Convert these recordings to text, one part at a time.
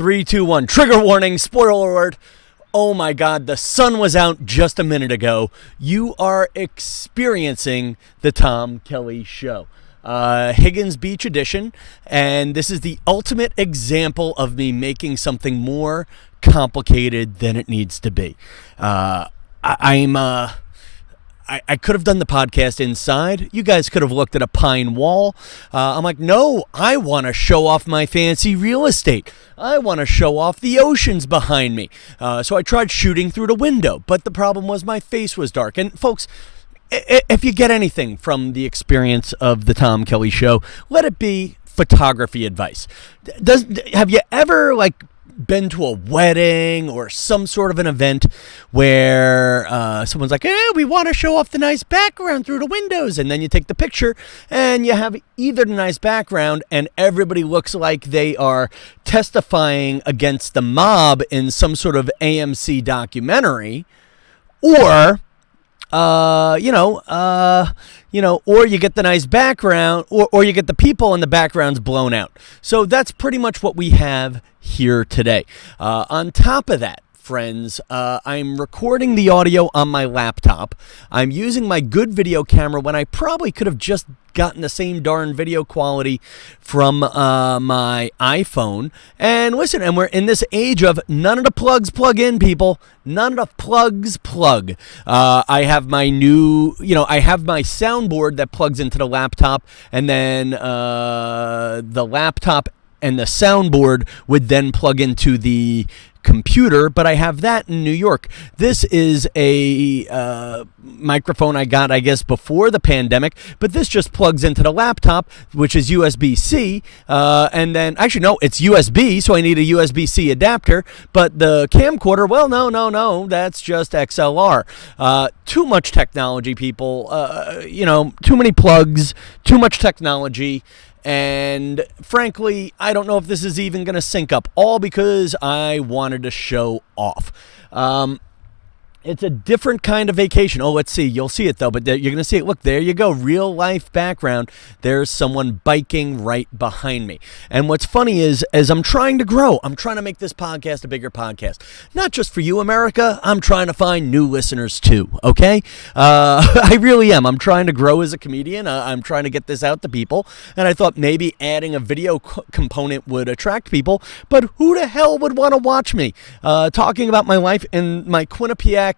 3, 2, 1. Trigger warning, spoiler alert. Oh my God, the sun was out just a minute ago. You are experiencing the Tom Kelly Show. Higgins Beach edition, and this is the ultimate example of me making something more complicated than it needs to be. I could have done the podcast inside. You guys could have looked at a pine wall. I'm like, no, I want to show off my fancy real estate. I want to show off the oceans behind me. So I tried shooting through the window, but the problem was my face was dark. And folks, if you get anything from the experience of the Tom Kelly Show, let it be photography advice. Have you ever been to a wedding or some sort of an event where someone's like, we want to show off the nice background through the windows, and then you take the picture and you have either the nice background and everybody looks like they are testifying against the mob in some sort of AMC documentary, or or you get the nice background, or you get the people and the background's blown out. So that's pretty much what we have here today. On top of that, friends, I'm recording the audio on my laptop. I'm using my good video camera when I probably could have just gotten the same darn video quality from my iPhone. And listen, and we're in this age of none of the plugs plug in, people. None of the plugs plug. I have my new, I have my soundboard that plugs into the laptop, and then the laptop and the soundboard would then plug into the computer, but I have that in New York. This is a microphone I got, I guess, before the pandemic, but this just plugs into the laptop, which is USB-C, and then, actually, no, it's USB, so I need a USB-C adapter, but the camcorder, well, no, that's just XLR. Too much technology, people, too many plugs, too much technology. And frankly, I don't know if this is even going to sync up, all because I wanted to show off. It's a different kind of vacation. Oh, let's see. You'll see it, though, but you're going to see it. Look, there you go. Real life background. There's someone biking right behind me. And what's funny is, as I'm trying to grow, I'm trying to make this podcast a bigger podcast. Not just for you, America. I'm trying to find new listeners, too, okay? I really am. I'm trying to grow as a comedian. I'm trying to get this out to people. And I thought maybe adding a video component would attract people. But who the hell would want to watch me talking about my life in my Quinnipiac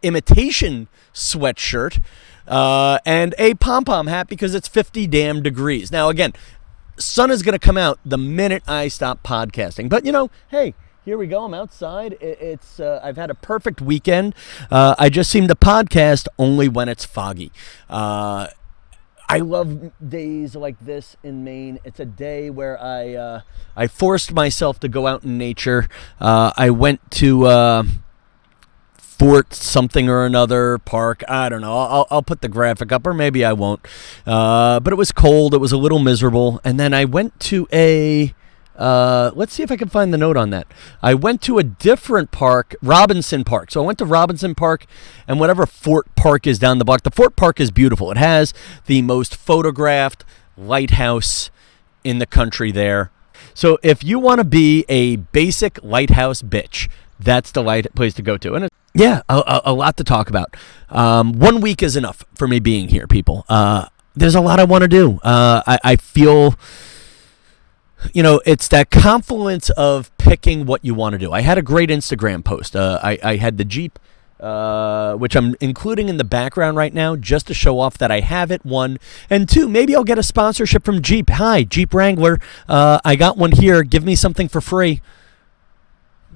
imitation sweatshirt and a pom-pom hat because it's 50 damn degrees. Now, again, sun is going to come out the minute I stop podcasting. But, hey, here we go. I'm outside. It's I've had a perfect weekend. I just seem to podcast only when it's foggy. I love days like this in Maine. It's a day where I forced myself to go out in nature. I went to Fort something or another park. I don't know. I'll put the graphic up, or maybe I won't. But it was cold. It was a little miserable. And then I went to a... let's see if I can find the note on that. I went to a different park, Robinson Park. So I went to Robinson Park and whatever Fort Park is down the block. The Fort Park is beautiful. It has the most photographed lighthouse in the country there. So if you want to be a basic lighthouse bitch, that's the place to go to. And yeah, a lot to talk about. 1 week is enough for me being here, people. There's a lot I want to do. I feel, it's that confluence of picking what you want to do. I had a great Instagram post. I had the Jeep, which I'm including in the background right now just to show off that I have it, one. And two, maybe I'll get a sponsorship from Jeep. Hi, Jeep Wrangler. I got one here. Give me something for free.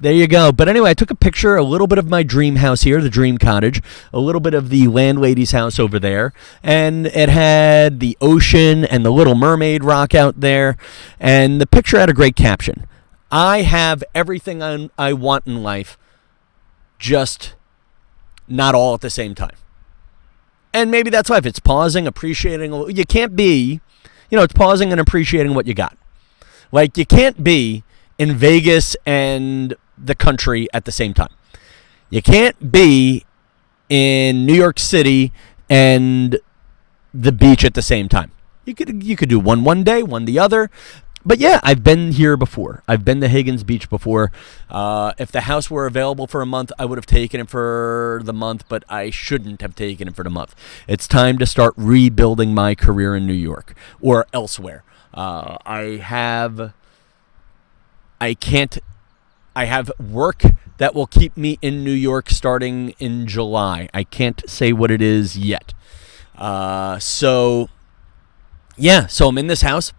There you go. But anyway, I took a picture, a little bit of my dream house here, the dream cottage, a little bit of the landlady's house over there, and it had the ocean and the Little Mermaid rock out there, and the picture had a great caption. I have everything I want in life, just not all at the same time. And maybe that's life. It's pausing, appreciating. You can't be, it's pausing and appreciating what you got. Like, you can't be in Vegas and the country at the same time. You can't be in New York City and the beach at the same time. You could do one day, one the other. But yeah, I've been here before. I've been to Higgins Beach before. If the house were available for a month, I would have taken it for the month, but I shouldn't have taken it for the month. It's time to start rebuilding my career in New York or elsewhere. I have work that will keep me in New York starting in July. I can't say what it is yet. So I'm in this house.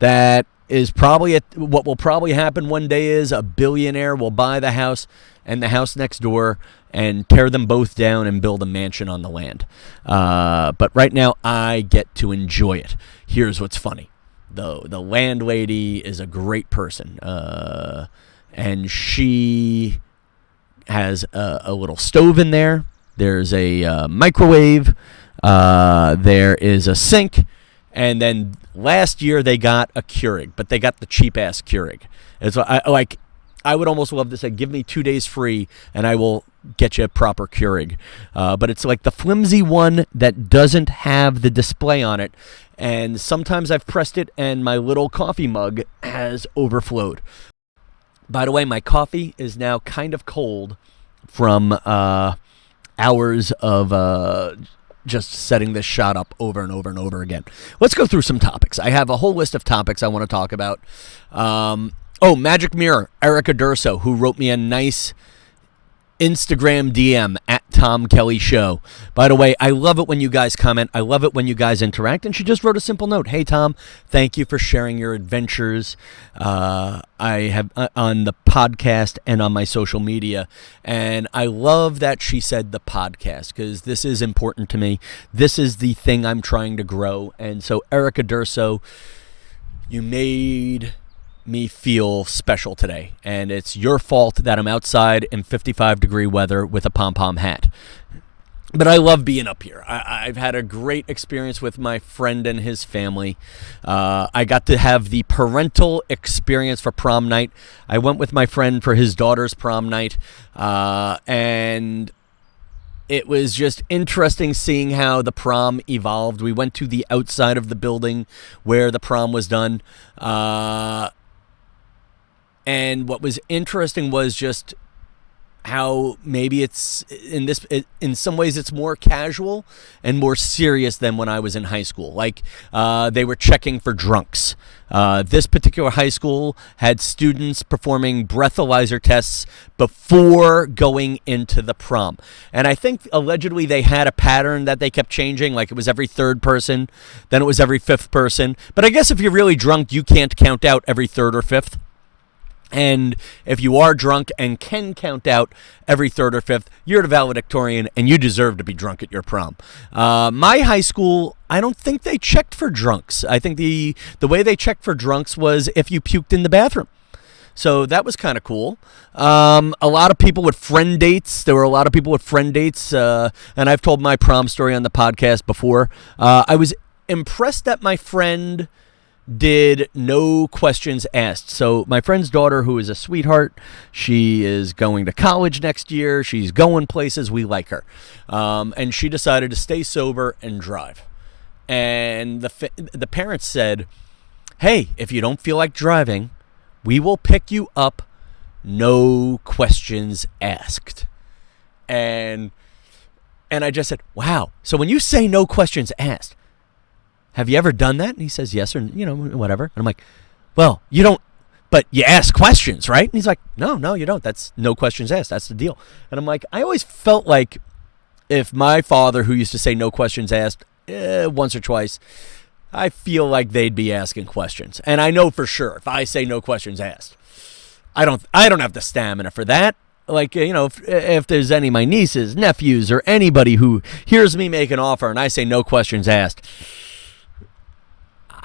That is probably what will probably happen one day is a billionaire will buy the house and the house next door and tear them both down and build a mansion on the land. But right now, I get to enjoy it. Here's what's funny. The landlady is a great person, and she has a little stove in there. There's a microwave. There is a sink. And then last year they got a Keurig, but they got the cheap-ass Keurig. And so I would almost love to say, give me 2 days free, and I will get you a proper Keurig. But it's like the flimsy one that doesn't have the display on it. And sometimes I've pressed it, and my little coffee mug has overflowed. By the way, my coffee is now kind of cold from hours of just setting this shot up over and over and over again. Let's go through some topics. I have a whole list of topics I want to talk about. Magic Mirror, Erica Durso, who wrote me a nice Instagram DM at TomKellyShow. By the way, I love it when you guys comment. I love it when you guys interact. And she just wrote a simple note. Hey, Tom, thank you for sharing your adventures I have on the podcast and on my social media. And I love that she said the podcast because this is important to me. This is the thing I'm trying to grow. And so, Erica Durso, you made me feel special today, and it's your fault that I'm outside in 55-degree weather with a pom-pom hat. But I love being up here. I've had a great experience with my friend and his family. I got to have the parental experience for prom night. I went with my friend for his daughter's prom night, and it was just interesting seeing how the prom evolved. We went to the outside of the building where the prom was done. And what was interesting was just how maybe it's in some ways it's more casual and more serious than when I was in high school. Like they were checking for drunks. This particular high school had students performing breathalyzer tests before going into the prom. And I think allegedly they had a pattern that they kept changing, like it was every third person, then it was every fifth person. But I guess if you're really drunk, you can't count out every third or fifth. And if you are drunk and can count out every third or fifth, you're the valedictorian and you deserve to be drunk at your prom. My high school, I don't think they checked for drunks. I think the way they checked for drunks was if you puked in the bathroom. So that was kind of cool. A lot of people with friend dates. There were a lot of people with friend dates. And I've told my prom story on the podcast before. I was impressed that my friend did no questions asked. So my friend's daughter, who is a sweetheart, she is going to college next year. She's going places. We like her. And she decided to stay sober and drive. And the parents said, hey, if you don't feel like driving, we will pick you up. No questions asked. And I just said, wow. So when you say no questions asked, have you ever done that? And he says, yes, or, whatever. And I'm like, well, you don't, but you ask questions, right? And he's like, no, you don't. That's no questions asked. That's the deal. And I'm like, I always felt like if my father, who used to say no questions asked once or twice, I feel like they'd be asking questions. And I know for sure if I say no questions asked, I don't have the stamina for that. Like, if there's any of my nieces, nephews, or anybody who hears me make an offer and I say no questions asked,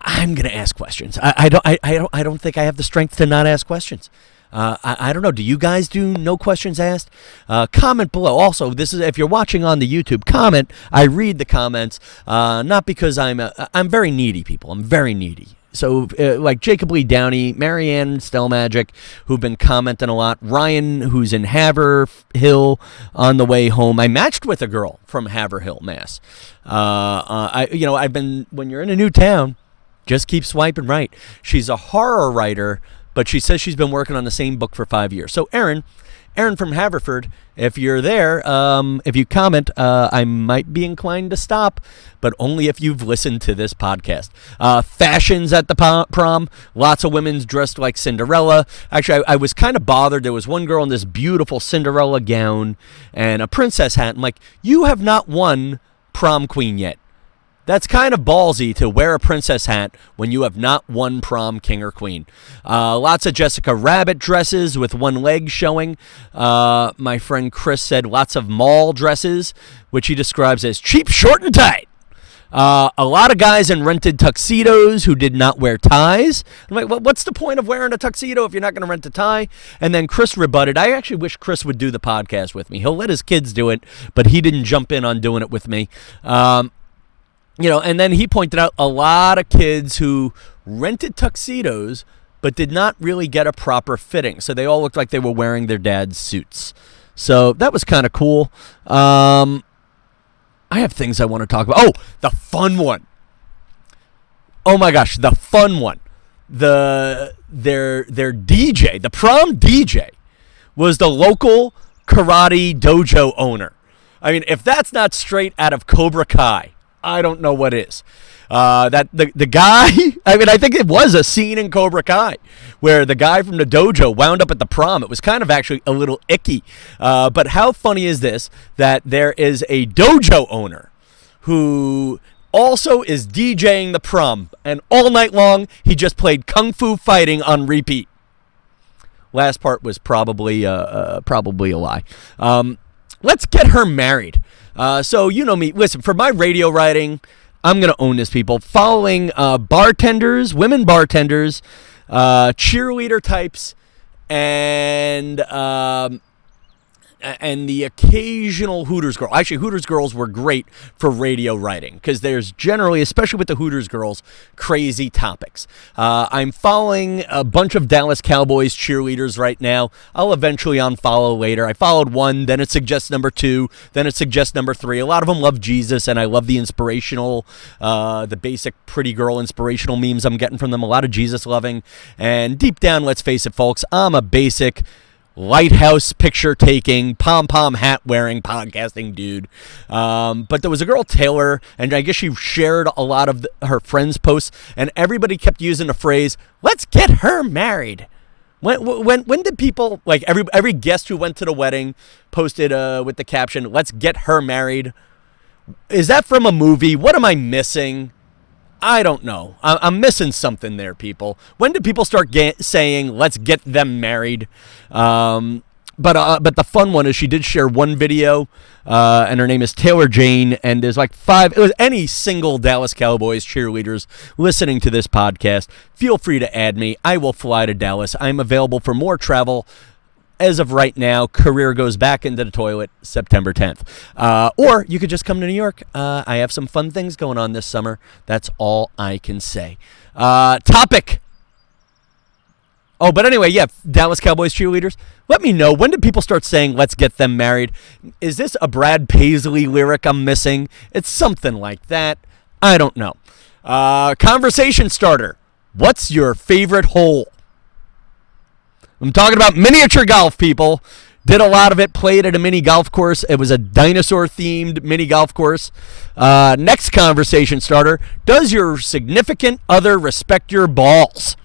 I'm going to ask questions. I don't think I have the strength to not ask questions. I don't know. Do you guys do no questions asked? Comment below. Also, this is if you're watching on the YouTube, comment. I read the comments, not because I'm very needy, people. I'm very needy. So, like Jacob Lee Downey, Marianne Stelmagic, who've been commenting a lot. Ryan, who's in Haverhill on the way home. I matched with a girl from Haverhill, Mass. I've been when you're in a new town. Just keep swiping right. She's a horror writer, but she says she's been working on the same book for 5 years. So Aaron from Haverford, if you're there, if you comment, I might be inclined to stop, but only if you've listened to this podcast. Fashions at the prom, lots of women dressed like Cinderella. Actually, I was kind of bothered. There was one girl in this beautiful Cinderella gown and a princess hat. I'm like, you have not won prom queen yet. That's kind of ballsy to wear a princess hat when you have not won prom king or queen. Lots of Jessica Rabbit dresses with one leg showing. My friend Chris said lots of mall dresses, which he describes as cheap, short, and tight. A lot of guys in rented tuxedos who did not wear ties. I'm like, well, what's the point of wearing a tuxedo if you're not going to rent a tie? And then Chris rebutted. I actually wish Chris would do the podcast with me. He'll let his kids do it, but he didn't jump in on doing it with me. And then he pointed out a lot of kids who rented tuxedos but did not really get a proper fitting. So they all looked like they were wearing their dad's suits. So that was kind of cool. I have things I want to talk about. Oh, the fun one. Oh my gosh, the fun one. Their DJ, the prom DJ, was the local karate dojo owner. I mean, if that's not straight out of Cobra Kai, I don't know what is. That the guy, I mean, I think it was a scene in Cobra Kai where the guy from the dojo wound up at the prom. It was kind of actually a little icky. But how funny is this that there is a dojo owner who also is DJing the prom, and all night long he just played Kung Fu Fighting on repeat. Last part was probably a lie. Let's get her married. So you know me. Listen, for my radio writing, I'm going to own this, people. Following bartenders, women bartenders, cheerleader types, and the occasional Hooters girl. Actually, Hooters girls were great for radio writing because there's generally, especially with the Hooters girls, crazy topics. I'm following a bunch of Dallas Cowboys cheerleaders right now. I'll eventually unfollow later. I followed one, then it suggests number 2, then it suggests number 3. A lot of them love Jesus, and I love the inspirational, the basic pretty girl inspirational memes I'm getting from them. A lot of Jesus loving. And deep down, let's face it, folks, I'm a basic lighthouse picture taking, pom-pom hat wearing podcasting dude. But there was a girl, Taylor, and I guess she shared a lot of her friends' posts, and everybody kept using the phrase, let's get her married. When did people, like every guest who went to the wedding posted with the caption, let's get her married? Is that from a movie? What am I missing? I don't know. I'm missing something there, people. When did people start saying, let's get them married? But the fun one is she did share one video, and her name is Taylor Jane, and there's like 5. It was any single Dallas Cowboys cheerleaders listening to this podcast. Feel free to add me. I will fly to Dallas. I'm available for more travel. As of right now, career goes back into the toilet September 10th. Or you could just come to New York. I have some fun things going on this summer. That's all I can say. Topic. Oh, but anyway, yeah, Dallas Cowboys cheerleaders. Let me know, when did people start saying, let's get them married? Is this a Brad Paisley lyric I'm missing? It's something like that. I don't know. Conversation starter. What's your favorite hole? I'm talking about miniature golf, people. Did a lot of it, played at a mini golf course. It was a dinosaur-themed mini golf course. Next conversation starter. Does your significant other respect your balls?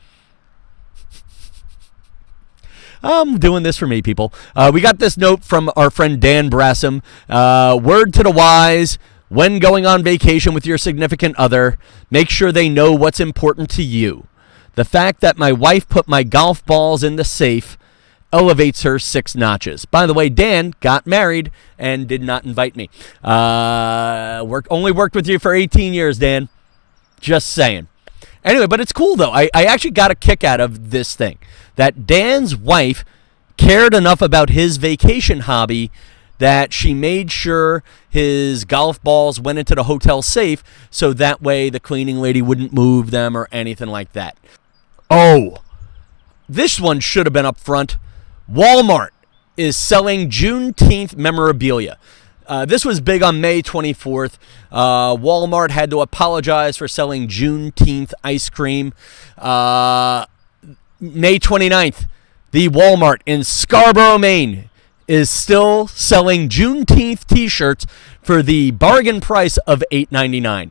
I'm doing this for me, people. We got this note from our friend Dan Brassam. Word to the wise, when going on vacation with your significant other, make sure they know what's important to you. The fact that my wife put my golf balls in the safe elevates her 6 notches. By the way, Dan got married and did not invite me. Only worked with you for 18 years, Dan. Just saying. Anyway, but it's cool, though. I actually got a kick out of this thing. That Dan's wife cared enough about his vacation hobby that she made sure his golf balls went into the hotel safe so that way the cleaning lady wouldn't move them or anything like that. Oh, this one should have been up front. Walmart is selling Juneteenth memorabilia. This was big on May 24th. Walmart had to apologize for selling Juneteenth ice cream. May 29th, the Walmart in Scarborough, Maine, is still selling Juneteenth T-shirts for the bargain price of $8.99.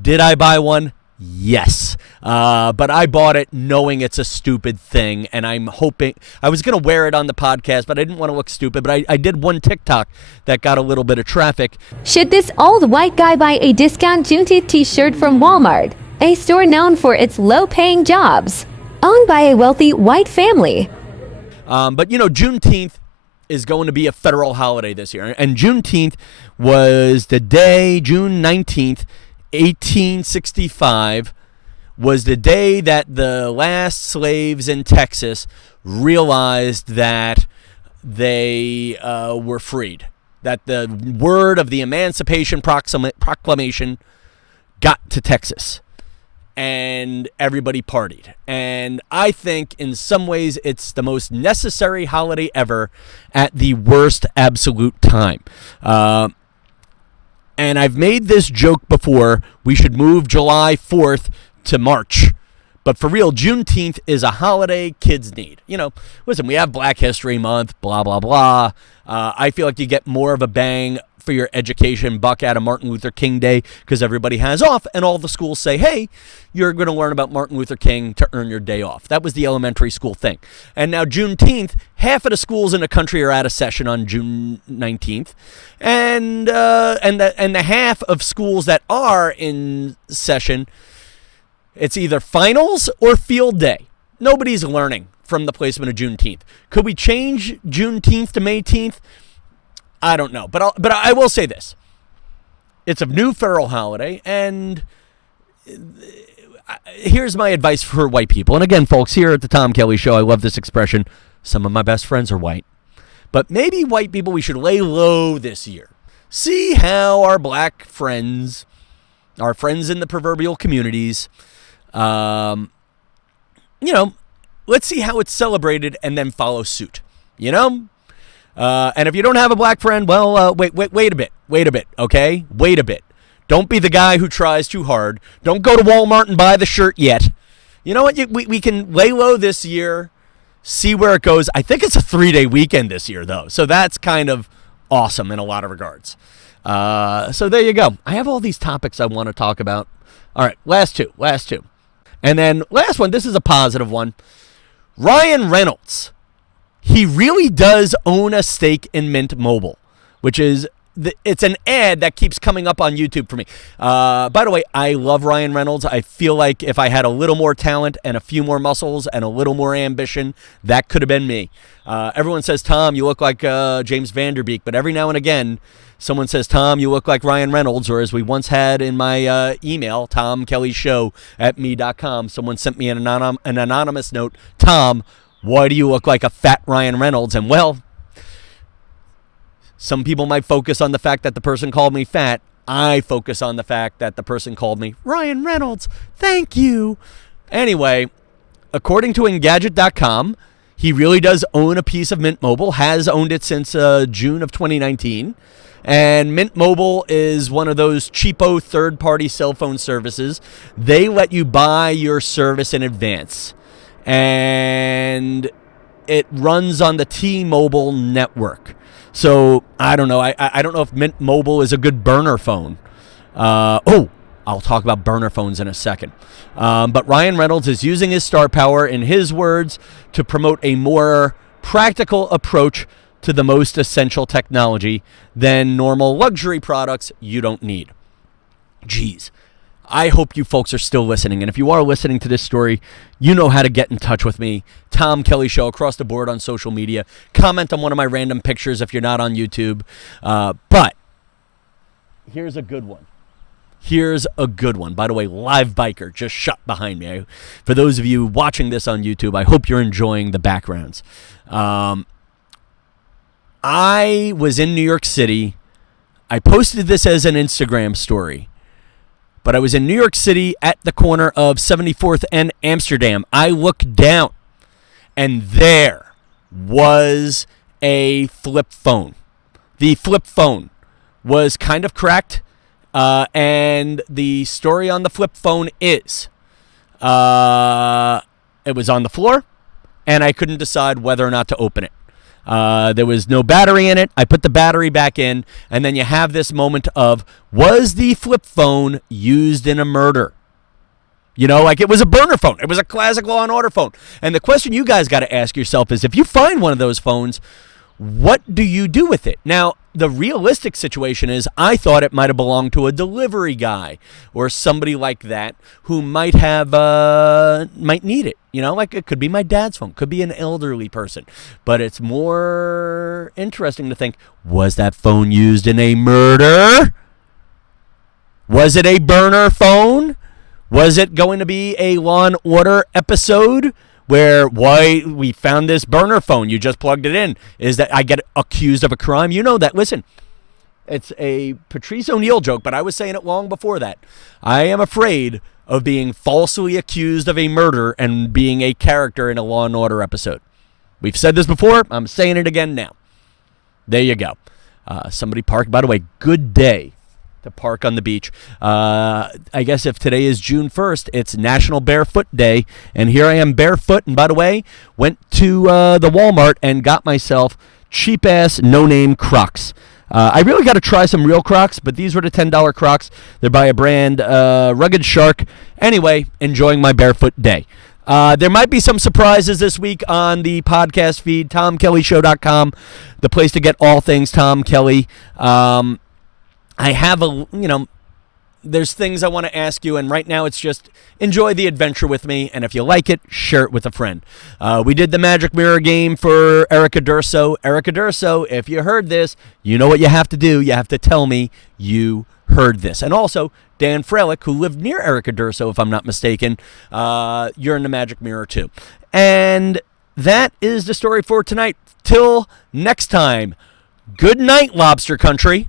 Did I buy one? Yes. But I bought it knowing it's a stupid thing, and I'm hoping I was going to wear it on the podcast, but I didn't want to look stupid. But I did one TikTok that got a little bit of traffic. Should this old white guy buy a discount Juneteenth t-shirt from Walmart, a store known for its low-paying jobs, owned by a wealthy white family? But Juneteenth is going to be a federal holiday this year, and Juneteenth was the day, June 19th, 1865, was the day that the last slaves in Texas realized that they were freed, that the word of the Emancipation Proclamation got to Texas, and everybody partied. And I think in some ways it's the most necessary holiday ever at the worst absolute time. And I've made this joke before. We should move July 4th to March. But for real, Juneteenth is a holiday kids need. Listen, we have Black History Month, blah, blah, blah. I feel like you get more of a bang for your education buck out of Martin Luther King Day because everybody has off and all the schools say, hey, you're going to learn about Martin Luther King to earn your day off. That was the elementary school thing. And now Juneteenth, half of the schools in the country are out of session on June 19th. And the half of schools that are in session, it's either finals or field day. Nobody's learning from the placement of Juneteenth. Could we change Juneteenth to May 10th? I don't know, but I will say this: it's a new federal holiday, and here's my advice for white people. And again, folks, here at the Tom Kelly Show, I love this expression. Some of my best friends are white, but maybe white people, we should lay low this year. See how our black friends, our friends in the proverbial communities, let's see how it's celebrated, and then follow suit. And if you don't have a black friend, well, wait a bit, okay? Wait a bit. Don't be the guy who tries too hard. Don't go to Walmart and buy the shirt yet. You know what? We can lay low this year, see where it goes. I think it's a 3-day weekend this year, though, so that's kind of awesome in a lot of regards. So there you go. I have all these topics I want to talk about. All right, last two. And then last one, this is a positive one. Ryan Reynolds. He really does own a stake in Mint Mobile, which is, it's an ad that keeps coming up on YouTube for me. By the way, I love Ryan Reynolds. I feel like if I had a little more talent and a few more muscles and a little more ambition, that could have been me. Everyone says, Tom, you look like James Vanderbeek, but every now and again, someone says, Tom, you look like Ryan Reynolds, or as we once had in my email, TomKellyShow@me.com, someone sent me an anonymous note, Tom, why do you look like a fat Ryan Reynolds? And well, some people might focus on the fact that the person called me fat. I focus on the fact that the person called me Ryan Reynolds. Thank you. Anyway, according to Engadget.com, he really does own a piece of Mint Mobile, has owned it since June of 2019. And Mint Mobile is one of those cheapo third-party cell phone services. They let you buy your service in advance. And it runs on the T-Mobile network. So, I don't know. I don't know if Mint Mobile is a good burner phone. I'll talk about burner phones in a second. But Ryan Reynolds is using his star power, in his words, to promote a more practical approach to the most essential technology than normal luxury products you don't need. Geez. I hope you folks are still listening. And if you are listening to this story, you know how to get in touch with me. Tom Kelly Show across the board on social media. Comment on one of my random pictures if you're not on YouTube. But here's a good one. By the way, Live Biker just shot behind me. For those of you watching this on YouTube, I hope you're enjoying the backgrounds. I was in New York City. I posted this as an Instagram story. But I was in New York City at the corner of 74th and Amsterdam. I looked down, and there was a flip phone. The flip phone was kind of correct. And the story on the flip phone is it was on the floor, and I couldn't decide whether or not to open it. There was no battery in it. I put the battery back in, and then you have this moment of, was the flip phone used in a murder? You know, like it was a burner phone. It was a classic Law and Order phone. And the question you guys got to ask yourself is, if you find one of those phones, what do you do with it? Now, the realistic situation is I thought it might have belonged to a delivery guy or somebody like that who might need it. You know, like it could be my dad's phone, could be an elderly person. But it's more interesting to think, was that phone used in a murder? Was it a burner phone? Was it going to be a Law and Order episode where why we found this burner phone, you just plugged it in? Is that I get accused of a crime? You know that. Listen, it's a Patrice O'Neill joke, but I was saying it long before that. I am afraid of being falsely accused of a murder and being a character in a Law and Order episode. We've said this before. I'm saying it again now. There you go. Somebody parked. By the way, good day to park on the beach. I guess if today is June 1st, it's National Barefoot Day, and here I am barefoot. And by the way, went to the Walmart and got myself cheap-ass, no-name Crocs. I really got to try some real Crocs, but these were the $10 Crocs. They're by a brand, Rugged Shark. Anyway, enjoying my barefoot day. There might be some surprises this week on the podcast feed, TomKellyShow.com, the place to get all things Tom Kelly. I have there's things I want to ask you, and right now it's just enjoy the adventure with me, and if you like it, share it with a friend. We did the Magic Mirror game for Erica Durso. Erica Durso, if you heard this, you know what you have to do. You have to tell me you heard this. And also, Dan Frelick, who lived near Erica Durso, if I'm not mistaken, you're in the Magic Mirror too. And that is the story for tonight. Till next time, good night, Lobster Country.